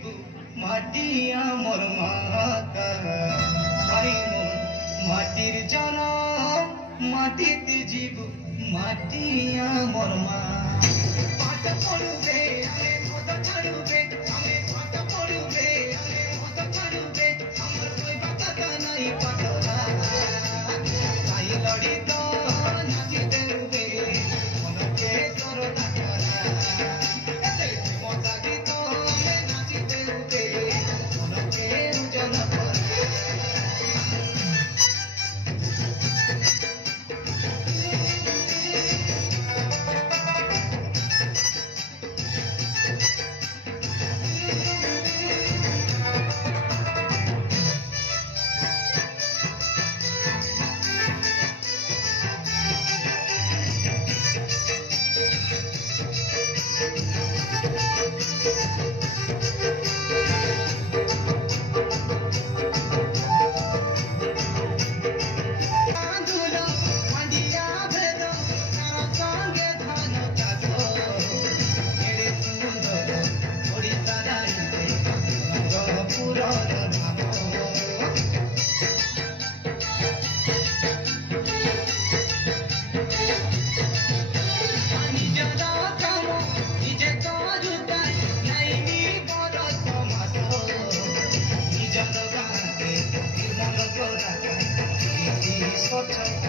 জীব মাটিয়া মোর মাতা ভাই মোর মাটির জনম মাটিতে জীব মাটিয়া মোর মা পাঠ পড়বে আমি মত ছাড়বে আমি পাঠ পড়বে আমি মত ছাড়বে আমার কই কথা নাই পাঠরা তাই লড়ি তো নাচি দেবে মনকে তোর ডাকরা এতে মজা গীত আমি নাচি দেবে মনকে রুজন করে What